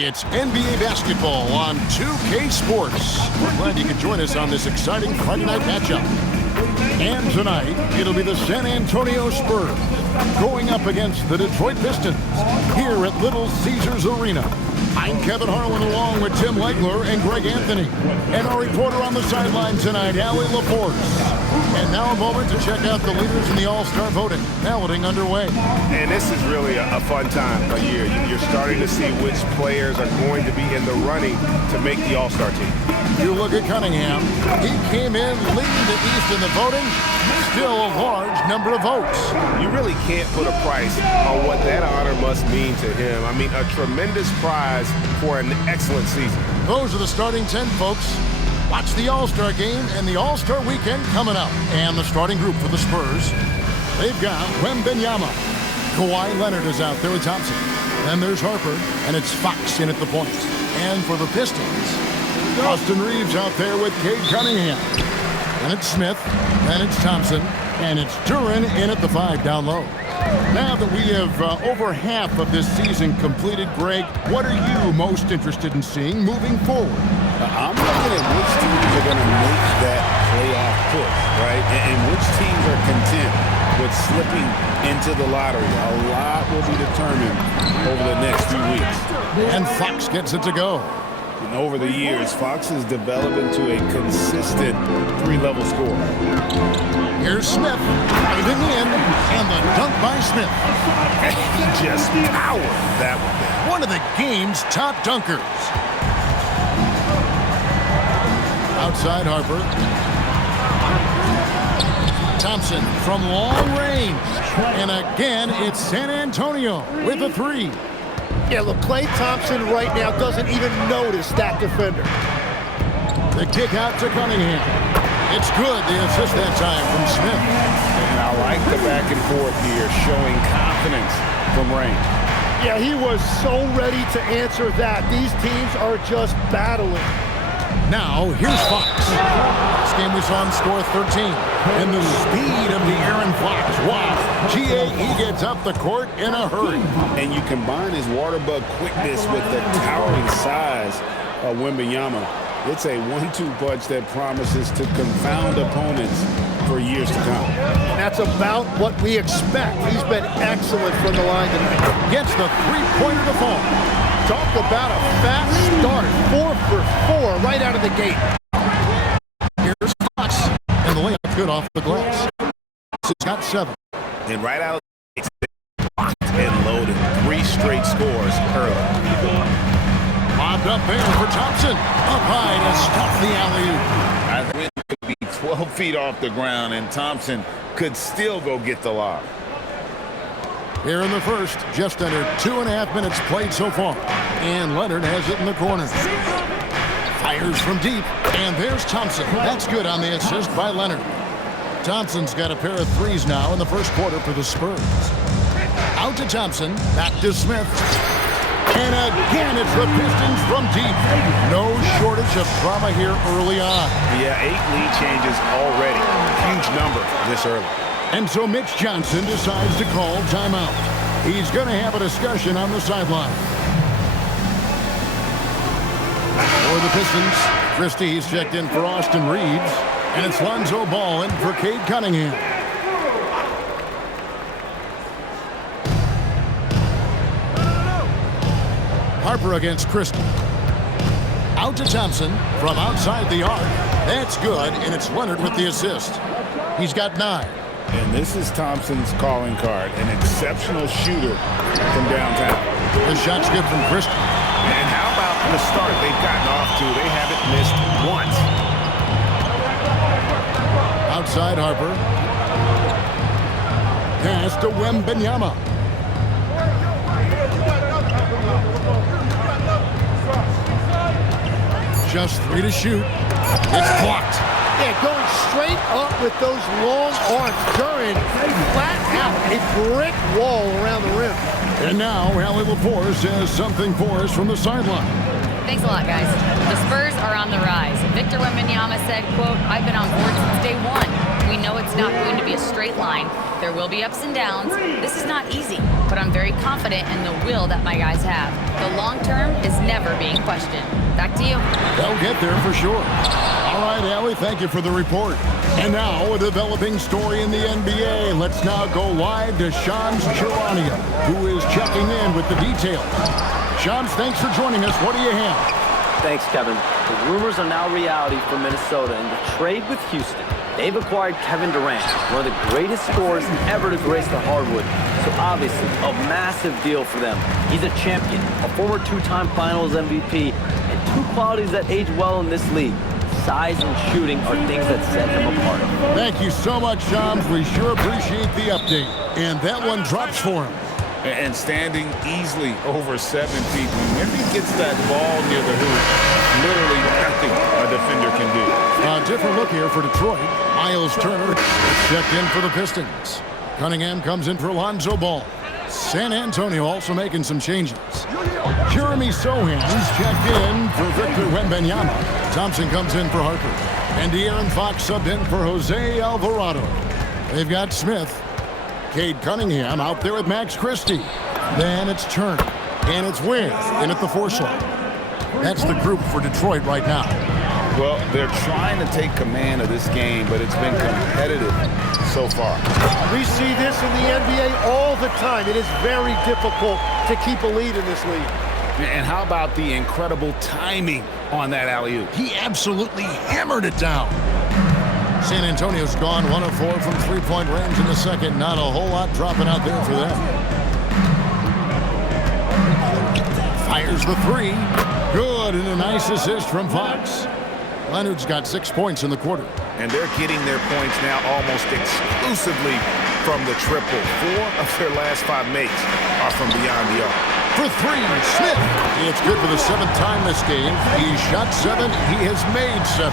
It's NBA basketball on 2K Sports. We're glad you could join us on this exciting Friday night matchup. And tonight, it'll be the San Antonio Spurs going up against the Detroit Pistons here at Little Caesars Arena. I'm Kevin Harlan along with Tim Legler and Greg Anthony. And our reporter on the sideline tonight, Allie LaForce. And now a moment to check out the leaders in the All-Star voting. Balloting underway. And this is really a fun time of year. You're starting to see which players are going to be in the running to make the All-Star team. You look at Cunningham. He came in leading the East in the voting. Still a large number of votes. You really can't put a price on what that honor must mean to him. I mean, a tremendous prize for an excellent season. Those are the starting 10, folks. Watch the All-Star game and the All-Star weekend coming up. And the starting group for the Spurs, they've got Wemby. Kawhi Leonard is out there with Thompson. Then there's Harper, and it's Fox in at the point. And for the Pistons, Austin Reeves out there with Cade Cunningham. And it's Smith, and it's Thompson, and it's Duran in at the 5 down low. Now that we have over half of this season completed, Greg, what are you most interested in seeing moving forward? I'm looking at which teams are going to make that playoff push, right? And which teams are content with slipping into the lottery. A lot will be determined over the next few weeks. And Fox gets it to go. And over the years, Fox has developed into a consistent three-level scorer. Here's Smith, diving in, and the dunk by Smith. He just powered that one. One of the game's top dunkers. Outside Harper. Thompson from long range. And again, it's San Antonio with a 3. Yeah, look, Klay Thompson right now doesn't even notice that defender. The kick out to Cunningham. It's good, the assist that time from Smith. And I like the back and forth here, showing confidence from range. Yeah, he was so ready to answer that. These teams are just battling. Now, here's Fox. This game we saw him score 13. And the speed of the Aaron Fox. Wow. He gets up the court in a hurry. And you combine his water bug quickness with the towering size of Wemby. It's a 1-2 punch that promises to confound opponents for years to come. That's about what we expect. He's been excellent from the line tonight. Gets the three-pointer to fall. Talk about a fast start. 4 for 4 right out of the gate. Here's Fox. And the layup good off the glass. He's got 7. And right out of the gate, locked and loaded. 3 straight scores early. Lobbed up there for Thompson. Up high to stop the alley-oop. I think it could be 12 feet off the ground, and Thompson could still go get the lob. Here in the first, just under 2.5 minutes played so far. And Leonard has it in the corner. Fires from deep, and there's Thompson. That's good on the assist by Leonard. Thompson's got a pair of 3s now in the first quarter for the Spurs. Out to Thompson, back to Smith. And again, it's the Pistons from deep. No shortage of drama here early on. Yeah, 8 lead changes already. Huge number this early. And so Mitch Johnson decides to call timeout. He's going to have a discussion on the sideline. For the Pistons, Christie's checked in for Austin Reeves. And it's Lonzo Ball in for Cade Cunningham. Harper against Christie. Out to Thompson from outside the arc. That's good, and it's Leonard with the assist. He's got 9. And this is Thompson's calling card, an exceptional shooter from downtown. The shot's good from Christie. And how about the start they've gotten off to? They haven't missed once. Outside Harper. Pass to Wemby. Just 3 to shoot. It's blocked. Yeah, going straight up with those long arms. Duran flat out a brick wall around the rim. And now, Allie LaForce has something for us from the sideline. Thanks a lot, guys. The Spurs are on the rise. Victor Wembanyama said, quote, "I've been on board since day one. We know it's not going to be a straight line. There will be ups and downs. This is not easy, but I'm very confident in the will that my guys have. The long term is never being questioned. Back to you. They'll get there for sure. All right, Allie, thank you for the report. And now, a developing story in the NBA. Let's now go live to Shams Charania, who is checking in with the details. Shams, thanks for joining us. What do you have? Thanks, Kevin. The rumors are now reality for Minnesota in the trade with Houston. They've acquired Kevin Durant, one of the greatest scorers ever to grace the hardwood. So obviously, a massive deal for them. He's a champion, a former two-time Finals MVP, and two qualities that age well in this league. Size and shooting are things that set him apart. Thank you so much, Shams. We sure appreciate the update. And that one drops for him. And standing easily over 7 feet. When he gets that ball near the hoop, literally nothing a defender can do. A different look here for Detroit. Miles Turner checked in for the Pistons. Cunningham comes in for Lonzo Ball. San Antonio also making some changes. Jeremy Sohan's checked in for Victor Wembanyama. Thompson comes in for Harper. And De'Aaron Fox subbed in for Jose Alvarado. They've got Smith. Cade Cunningham out there with Max Christie. Then it's Turner. And it's Wynn in at the 4 slot. That's the group for Detroit right now. Well, they're trying to take command of this game, but it's been competitive so far. We see this in the NBA all the time. It is very difficult to keep a lead in this league. And how about the incredible timing on that alley-oop? He absolutely hammered it down. San Antonio's gone 1 of 4 from three-point range in the second. Not a whole lot dropping out there for them. Fires the 3. Good, and a nice assist from Fox. Leonard's got 6 points in the quarter. And they're getting their points now almost exclusively from the triple. 4 of their last 5 makes are from beyond the arc. For 3, Smith. It's good for the 7th time this game. He shot 7. He has made 7.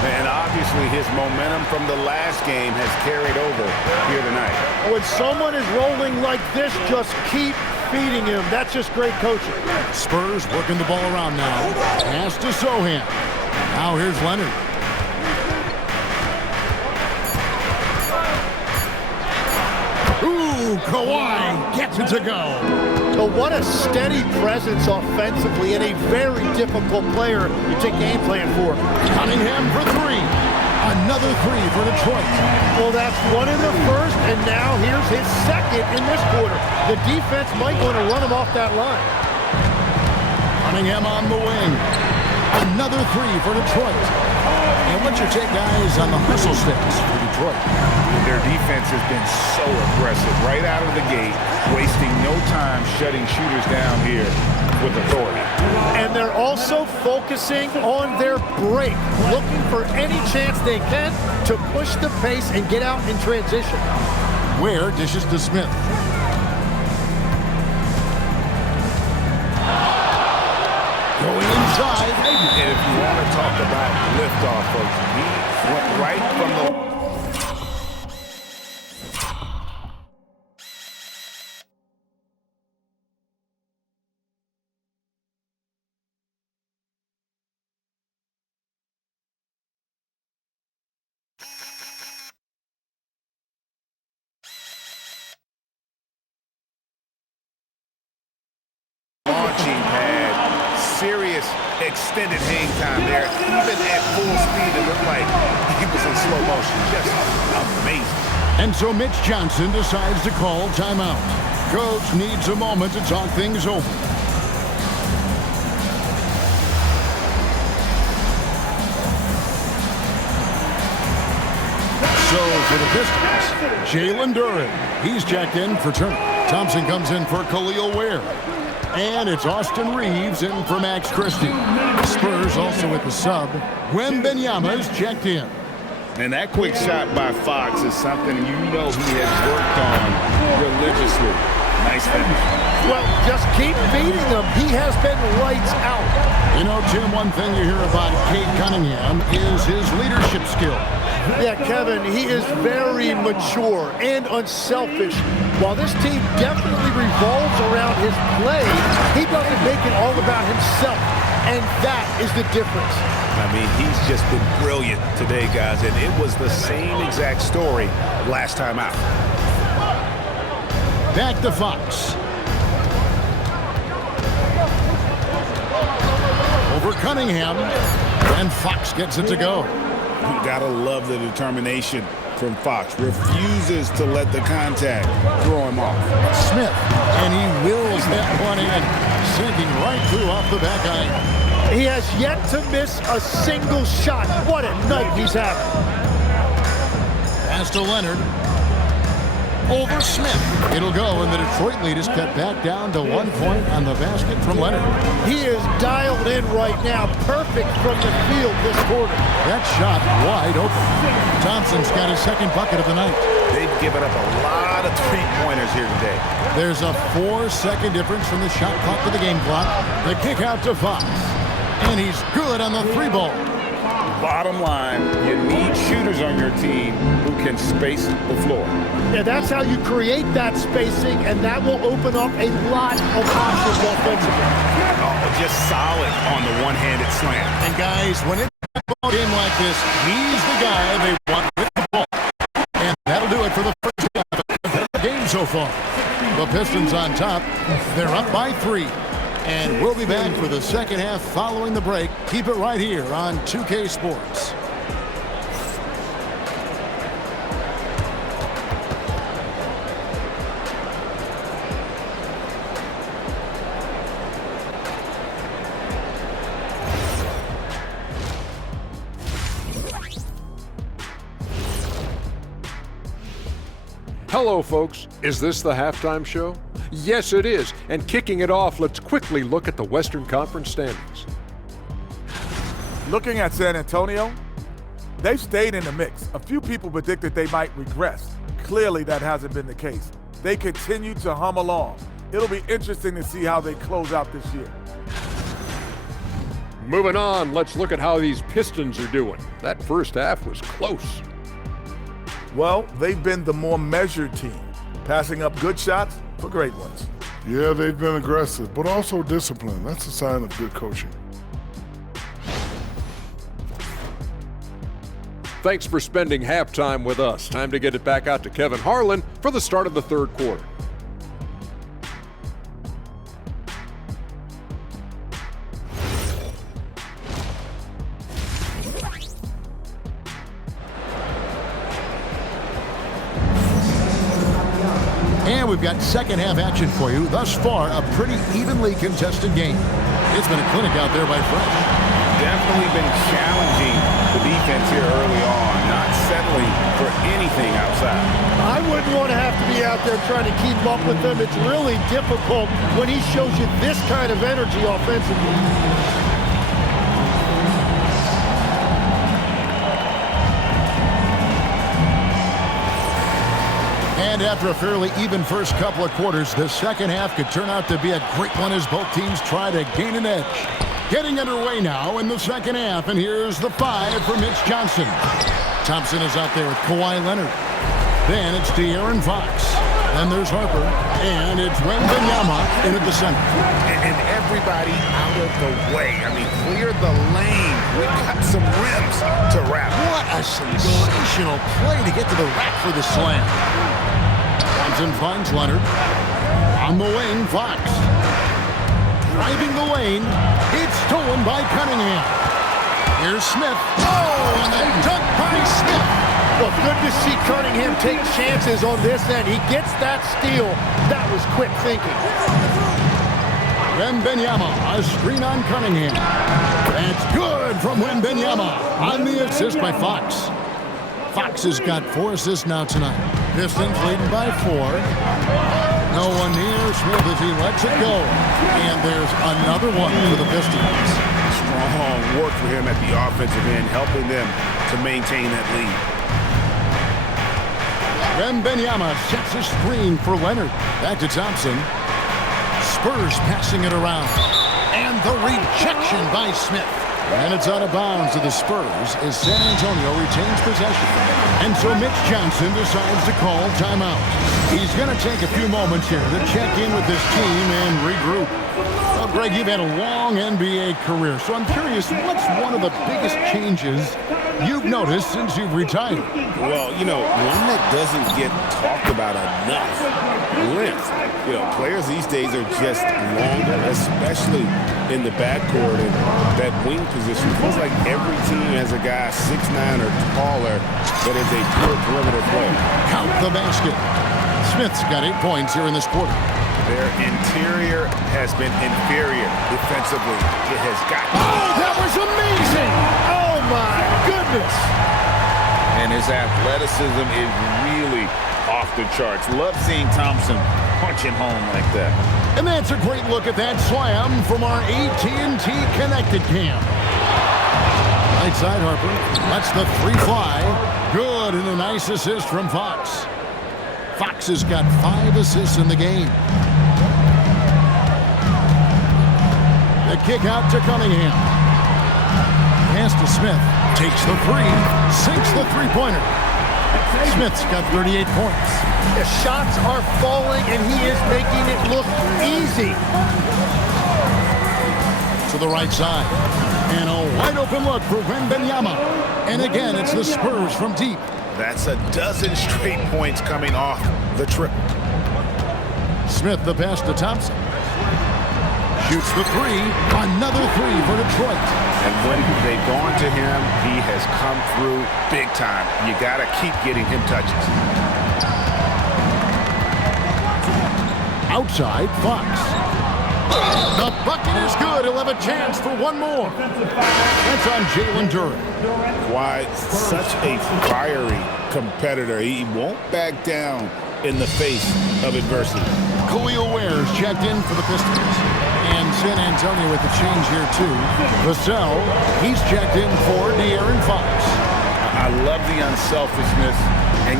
And obviously his momentum from the last game has carried over here tonight. When someone is rolling like this, just keep feeding him. That's just great coaching. Spurs working the ball around now. Pass to Sohan. Now here's Leonard. Ooh, Kawhi gets it to go. But what a steady presence offensively and a very difficult player to game plan for. Cunningham for 3. Another 3 for Detroit. Well, that's 1 in the first, and now here's his 2nd in this quarter. The defense might want to run him off that line. Cunningham on the wing. Another 3 for Detroit. And what's your take, guys, on the hustle sticks for Detroit? Their defense has been so aggressive right out of the gate, wasting no time shutting shooters down here with authority. And they're also focusing on their break, looking for any chance they can to push the pace and get out in transition. Ware dishes to Smith. Going inside. And if you want to talk about liftoff, folks, he went right from the... launching pad, serious extended hang time there. Even at full speed, it looked like he was in slow motion. Just amazing. And so Mitch Johnson decides to call timeout. Coach needs a moment to talk things over. So for the Pistons, Jalen Duren. He's checked in for Turner. Thompson comes in for Khalil Ware. And it's Austin Reeves in for Max Christie. Spurs also with the sub. Wembanyama's checked in. And that quick shot by Fox is something you know he has worked on religiously. Nice finish. Well, just keep beating them. He has been lights out. You know, Tim, one thing you hear about Cade Cunningham is his leadership skill. Yeah, Kevin, he is very mature and unselfish. While this team definitely revolves around his play, he doesn't make it all about himself. And that is the difference. I mean, he's just been brilliant today, guys, and it was the same exact story last time out. Back to Fox. Over Cunningham. And Fox gets it to go. You gotta love the determination from Fox. Refuses to let the contact throw him off. Smith, and he wills that one in, sinking right through off the back iron. He has yet to miss a single shot. What a night he's having. Pass to Leonard. Over Smith. It'll go, and the Detroit lead is cut back down to 1 point on the basket from Leonard. He is dialed in right now. Perfect from the field this quarter. That shot wide open. Thompson's got his second bucket of the night. They've given up a lot of three-pointers here today. There's a 4-second difference from the shot clock to the game clock. The kick out to Fox. And he's good on the three ball. Bottom line, you need shooters on your team who can space the floor. Yeah, that's how you create that spacing, and that will open up a lot of options offensively. Oh, just solid on the one-handed slam. And guys, when it's a ball game like this, he's the guy they want with the ball. And that'll do it for the first half of the game so far. The Pistons on top. They're up by 3. And we'll be back for the second half following the break. Keep it right here on 2K Sports. Hello, folks. Is this the halftime show? Yes, it is. And kicking it off, let's quickly look at the Western Conference standings. Looking at San Antonio, they've stayed in the mix. A few people predicted they might regress. Clearly, that hasn't been the case. They continue to hum along. It'll be interesting to see how they close out this year. Moving on, let's look at how these Pistons are doing. That first half was close. Well, they've been the more measured team, passing up good shots for great ones. Yeah, they've been aggressive, but also disciplined. That's a sign of good coaching. Thanks for spending halftime with us. Time to get it back out to Kevin Harlan for the start of the third quarter. And we've got second half action for you. Thus far, a pretty evenly contested game. It's been a clinic out there by Fresh. Definitely been challenging the defense here early on, not settling for anything outside. I wouldn't want to have to be out there trying to keep up with them. It's really difficult when he shows you this kind of energy offensively. And after a fairly even first couple of quarters, the second half could turn out to be a great one as both teams try to gain an edge. Getting underway now in the second half, and here's the 5 for Mitch Johnson. Thompson is out there with Kawhi Leonard. Then it's De'Aaron Fox. Then there's Harper, and it's Wemby in at the center. And everybody out of the way. I mean, clear the lane. We got some rims to wrap. What a sensational play to get to the rack for the slam. Thompson finds Leonard. On the wing, Fox. Driving the lane. It's stolen by Cunningham. Here's Smith. Oh, and then dunk by Smith. Well, good to see Cunningham take chances on this end. He gets that steal. That was quick thinking. Wembenyama, a screen on Cunningham. That's good from Wembenyama on the assist by Fox. Fox has got 4 assists now tonight. Pistons leading by 4. No one near Smith as he lets it go. And there's another one for the Pistons. Strong work for him at the offensive end, helping them to maintain that lead. Wembenyama sets a screen for Leonard. Back to Thompson. Spurs passing it around. And the rejection by Smith. And it's out of bounds to the Spurs as San Antonio retains possession. And so Mitch Johnson decides to call timeout. He's going to take a few moments here to check in with his team and regroup. A Greg, you've had a long NBA career, so I'm curious, what's one of the biggest changes you've noticed since you've retired? Well, one that doesn't get talked about enough, length. Players these days are just longer, especially in the backcourt and that wing position. It feels like every team has a guy 6'9" or taller that is a pure perimeter player. Count the basket. Smith's got 8 points here in this quarter. Their interior has been inferior defensively. It has got. Oh, that was amazing! Oh, my goodness! And his athleticism is really off the charts. Love seeing Thompson punching home like that. And that's a great look at that slam from our AT&T Connected Cam. Right side, Harper. That's the 3 fly. Good, and a nice assist from Fox. Fox has got 5 assists in the game. The kick out to Cunningham. Pass to Smith. Takes the 3. Sinks the three-pointer. Smith's got 38 points. The shots are falling, and he is making it look easy. To the right side. And a wide-open look for Wemby. And again, it's the Spurs from deep. That's a dozen straight points coming off the trip. Smith the pass to Thompson. Shoots the 3. Another 3 for Detroit. And when they've gone to him, he has come through big time. You got to keep getting him touches. Outside, Fox. The bucket is good. He'll have a chance for one more. That's on Jalen Duren. Kawhi, such a fiery competitor. He won't back down in the face of adversity. Khalil Ware's checked in for the Pistons. And San Antonio with the change here, too. Vassell, he's checked in for De'Aaron Fox. I love the unselfishness, and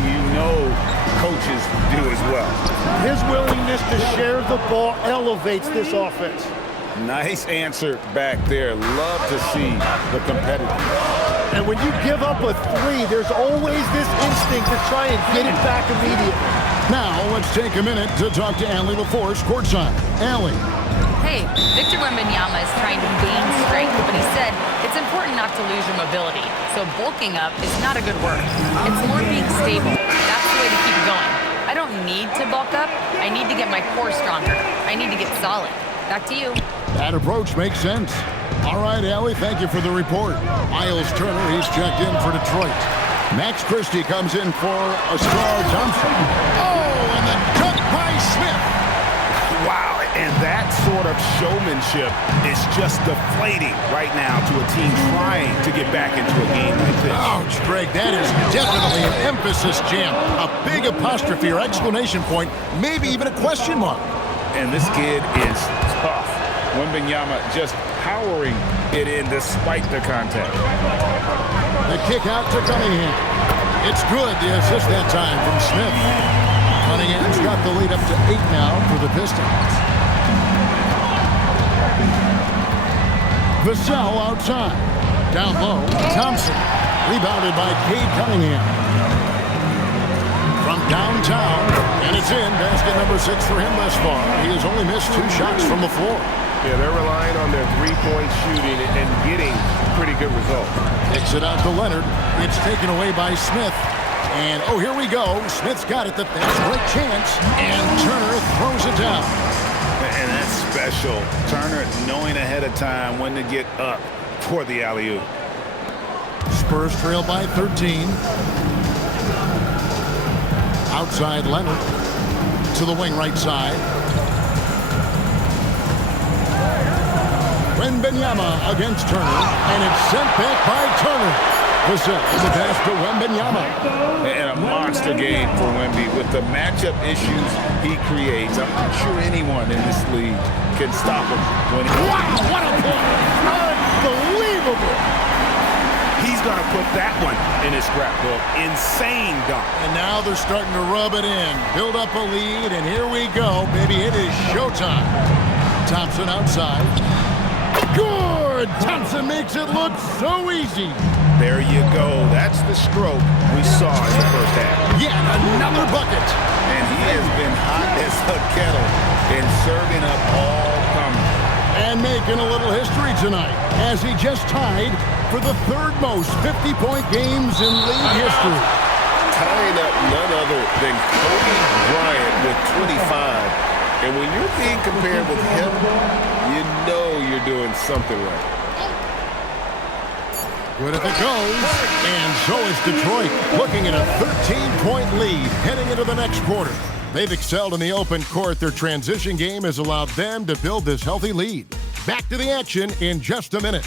coaches do as well. His willingness to share the ball elevates this offense. Nice answer back there. Love to see the competitor. And when you give up a 3, there's always this instinct to try and get it back immediately. Now, let's take a minute to talk to Allie LaForce courtside. Allie. Hey, Victor Wembanyama is trying to gain strength, but he said it's important not to lose your mobility. So bulking up is not a good word. It's more being stable. That's the way to keep going. I don't need to bulk up. I need to get my core stronger. I need to get solid. Back to you. That approach makes sense. All right, Allie, thank you for the report. Miles Turner, he's checked in for Detroit. Max Christie comes in for Oscar Thompson. Oh, and the dunk by Smith. Wow, and that sort of showmanship is just deflating right now to a team trying to get back into a game like this. Ouch, Greg, that is definitely an emphasis jam. A big apostrophe or exclamation point, maybe even a question mark. And this kid is tough. Wembanyama just powering it in despite the contact. The kick out to Cunningham. It's good, the assist that time from Smith. Cunningham's got the lead up to 8 now for the Pistons. Vassell outside. Down low, Thompson. Rebounded by Cade Cunningham. From downtown, and it's in. Basket number 6 for him thus far. He has only missed 2 shots from the floor. Yeah, they're relying on their three-point shooting and getting pretty good results. Kicks it out to Leonard. It's taken away by Smith. And, oh, here we go. Smith's got it. That's a great chance. And Turner throws it down. And that's special. Turner knowing ahead of time when to get up for the alley-oop. Spurs trail by 13. Outside Leonard. To the wing right side. Wembanyama against Turner, and it's sent back by Turner. Vassell is the pass to Wembanyama. And a monster game for Wemby with the matchup issues he creates. I'm not sure anyone in this league can stop him. Wow, what a play! Unbelievable! He's going to put that one in his scrapbook. Insane dunk. And now they're starting to rub it in, build up a lead, and here we go, baby. It is showtime. Thompson outside. Good! Thompson makes it look so easy. There you go. That's the stroke we saw in the first half. Yet another bucket. And he has been hot as a kettle in serving up all comers. And And making a little history tonight as he just tied for the third most 50-point games in league history. Tying up none other than Kobe Bryant with 25. And when you're being compared with him, you know you're doing something right. Good if it goes. And so is Detroit, looking at a 13-point lead heading into the next quarter. They've excelled in the open court. Their transition game has allowed them to build this healthy lead. Back to the action in just a minute.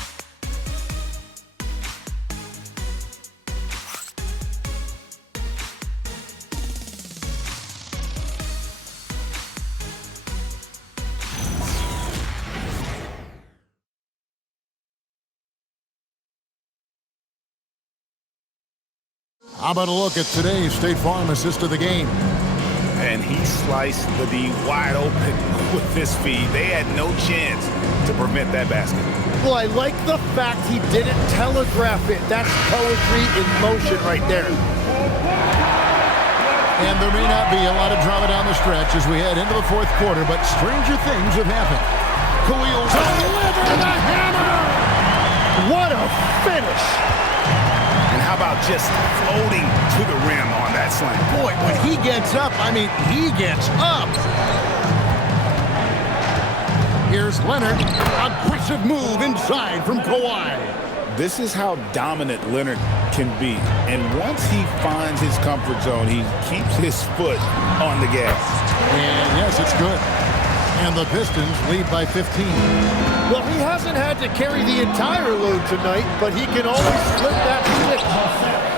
How about a look at today's State Farm assist of the game? And he sliced the D wide open with his feed. They had no chance to prevent that basket. Well, I like the fact he didn't telegraph it. That's poetry in motion right there. And there may not be a lot of drama down the stretch as we head into the fourth quarter, but stranger things have happened. Kawhi deliver the hammer! What a finish! And how about just floating to the rim on that slam? Boy, when he gets up, I mean, he gets up. Here's Leonard. Aggressive move inside from Kawhi. This is how dominant Leonard can be. And once he finds his comfort zone, he keeps his foot on the gas. And yes, it's good. And the Pistons lead by 15. Well, he hasn't had to carry the entire load tonight, but he can always flip that switch.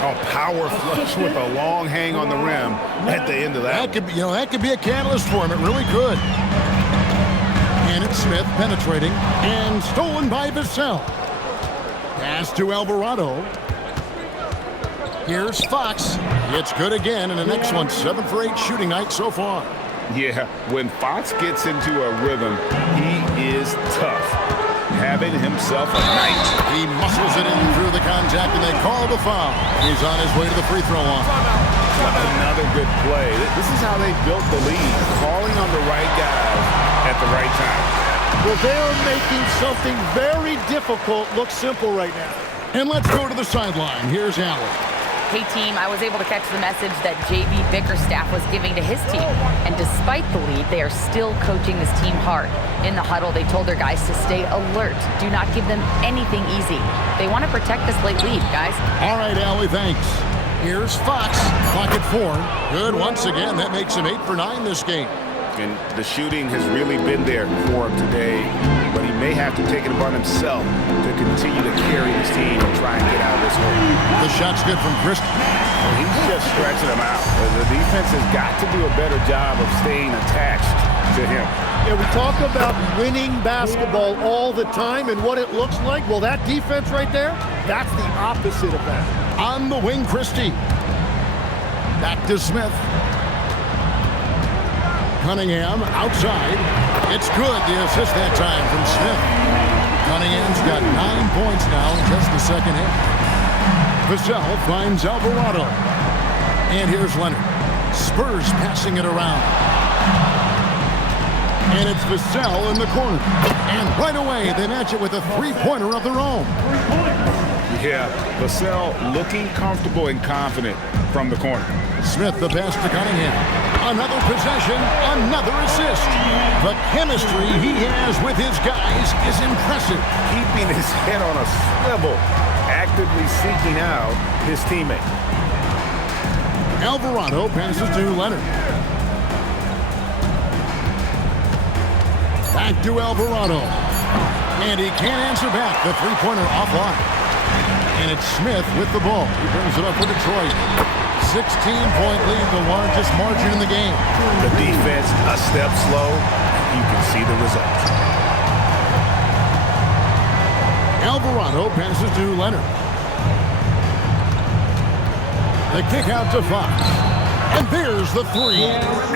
A power flush with a long hang on the rim at the end of that. That could be a catalyst for him. It really could. And it's Smith penetrating and stolen by Vassell. Pass to Alvarado. Here's Fox. It's good again, and the next one 7 for 8 shooting night so far. Yeah, when Fox gets into a rhythm, he is tough. Having himself a night. He muscles it in through the contact, and they call the foul. He's on his way to the free throw line. Another good play. This is how they built the lead, calling on the right guys at the right time. Well, they're making something very difficult look simple right now. And let's go to the sideline. Here's Allen. Hey, team, I was able to catch the message that JB Bickerstaff was giving to his team. And despite the lead, they are still coaching this team hard. In the huddle, they told their guys to stay alert. Do not give them anything easy. They want to protect this late lead, guys. All right, Allie, thanks. Here's Fox. Clock at 4. Good once again. That makes him 8 for 9 this game. And the shooting has really been there for him today, but he may have to take it upon himself to continue to carry this team and try and get out of this hole. The shot's good from Christie. Well, he's just stretching them out. The defense has got to do a better job of staying attached to him. Yeah, we talk about winning basketball all the time and what it looks like. Well, that defense right there, that's the opposite of that. On the wing, Christie. Back to Smith. Cunningham outside. It's good, the assist that time from Smith. Cunningham's got 9 points now in just the second half. Vassell finds Alvarado. And here's Leonard. Spurs passing it around. And it's Vassell in the corner. And right away, they match it with a three-pointer of their own. Yeah, Vassell looking comfortable and confident from the corner. Smith, the pass to Cunningham. Another possession, another assist. The chemistry he has with his guys is impressive. Keeping his head on a swivel, actively seeking out his teammate. Alvarado passes to Leonard. Back to Alvarado. And he can't answer back. The three-pointer offline. And it's Smith with the ball. He brings it up for Detroit. 16-point lead, the largest margin in the game. The defense a step slow. You can see the result. Alvarado passes to Leonard. The kick out to Fox. And there's the three.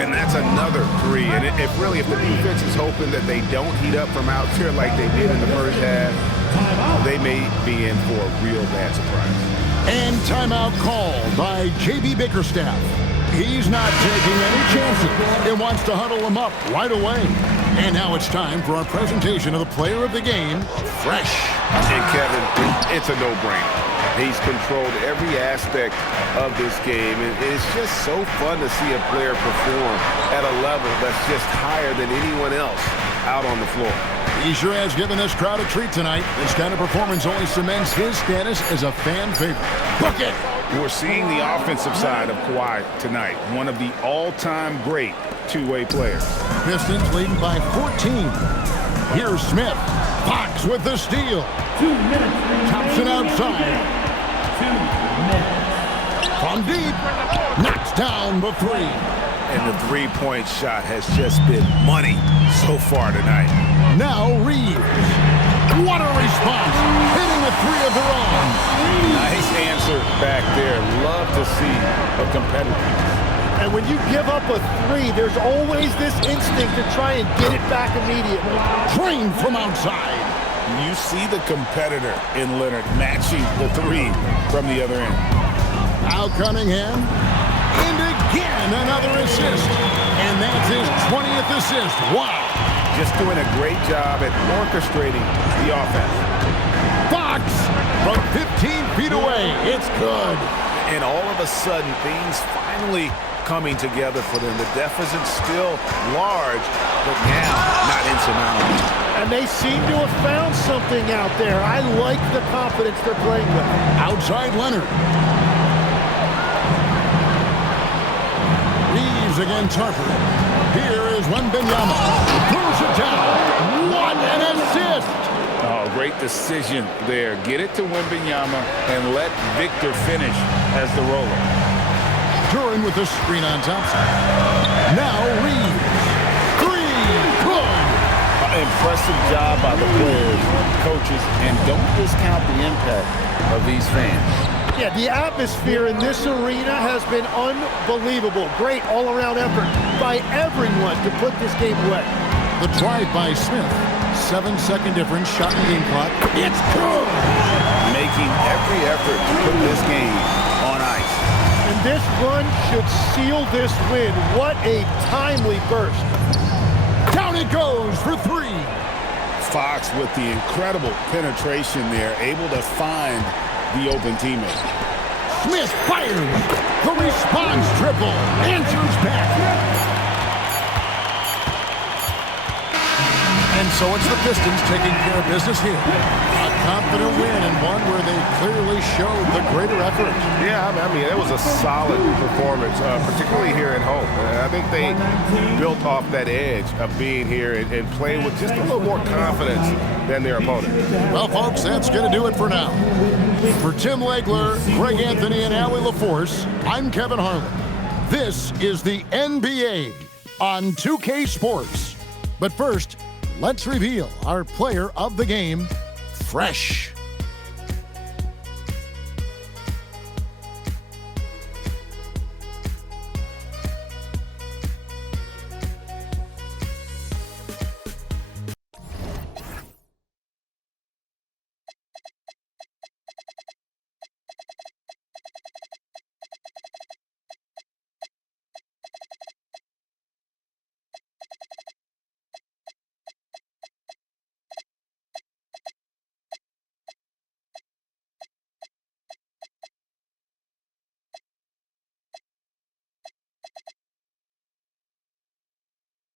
And that's another three. And if the defense is hoping that they don't heat up from out there like they did in the first half, they may be in for a real bad surprise. And timeout called by JB Bickerstaff. He's not taking any chances and wants to huddle them up right away. And now it's time for our presentation of the player of the game, Fresh. And Kevin, it's a no-brainer. He's controlled every aspect of this game, and it's just so fun to see a player perform at a level that's just higher than anyone else out on the floor. He sure has given this crowd a treat tonight. This kind of performance only cements his status as a fan favorite. Book it! We're seeing the offensive side of Kawhi tonight, one of the all-time great two-way players. Pistons leading by 14. Here's Smith. Fox with the steal. 2 minutes. Thompson outside. 2 minutes. From deep. Knocks down the three. And the three-point shot has just been money so far tonight. Now Reeves. What a response. Hitting a three of their own. Nice answer back there. Love to see a competitor. And when you give up a three, there's always this instinct to try and get it back immediately. Drained from outside. You see the competitor in Leonard matching the three from the other end. Al Cunningham. And again, another assist. And that's his 20th assist. Wow. Just doing a great job at orchestrating the offense. Fox from 15 feet away. It's good. And all of a sudden, things finally coming together for them. The deficit's still large, but now not insurmountable. And they seem to have found something out there. I like the confidence they're playing with. Outside Leonard. Reeves against Harper. Here is Wembenyama. Throws it down. What an assist! Oh, great decision there. Get it to Wembenyama and let Victor finish as the roller. Duran with the screen on Thompson. Now Reeves. Three. Good. Impressive job by the players, coaches, and don't discount the impact of these fans. Yeah, the atmosphere in this arena has been unbelievable. Great all-around effort by everyone to put this game away. The drive by Smith. 7-second difference, shot in game clock. It's good! Making every effort to put this game on ice. And this run should seal this win. What a timely burst. Down it goes for three. Fox with the incredible penetration there, able to find the open teammate. Smith fires. The response triple. Answers back. And so it's the Pistons taking care of business here. A confident win and one where they clearly showed the greater effort. Yeah, I mean, it was a solid performance, particularly here at home. I think they built off that edge of being here and playing with just a little more confidence than their opponent. Well, folks, that's going to do it for now. For Tim Legler, Greg Anthony, and Allie LaForce, I'm Kevin Harlan. This is the NBA on 2K Sports. But first, let's reveal our player of the game, Fresh.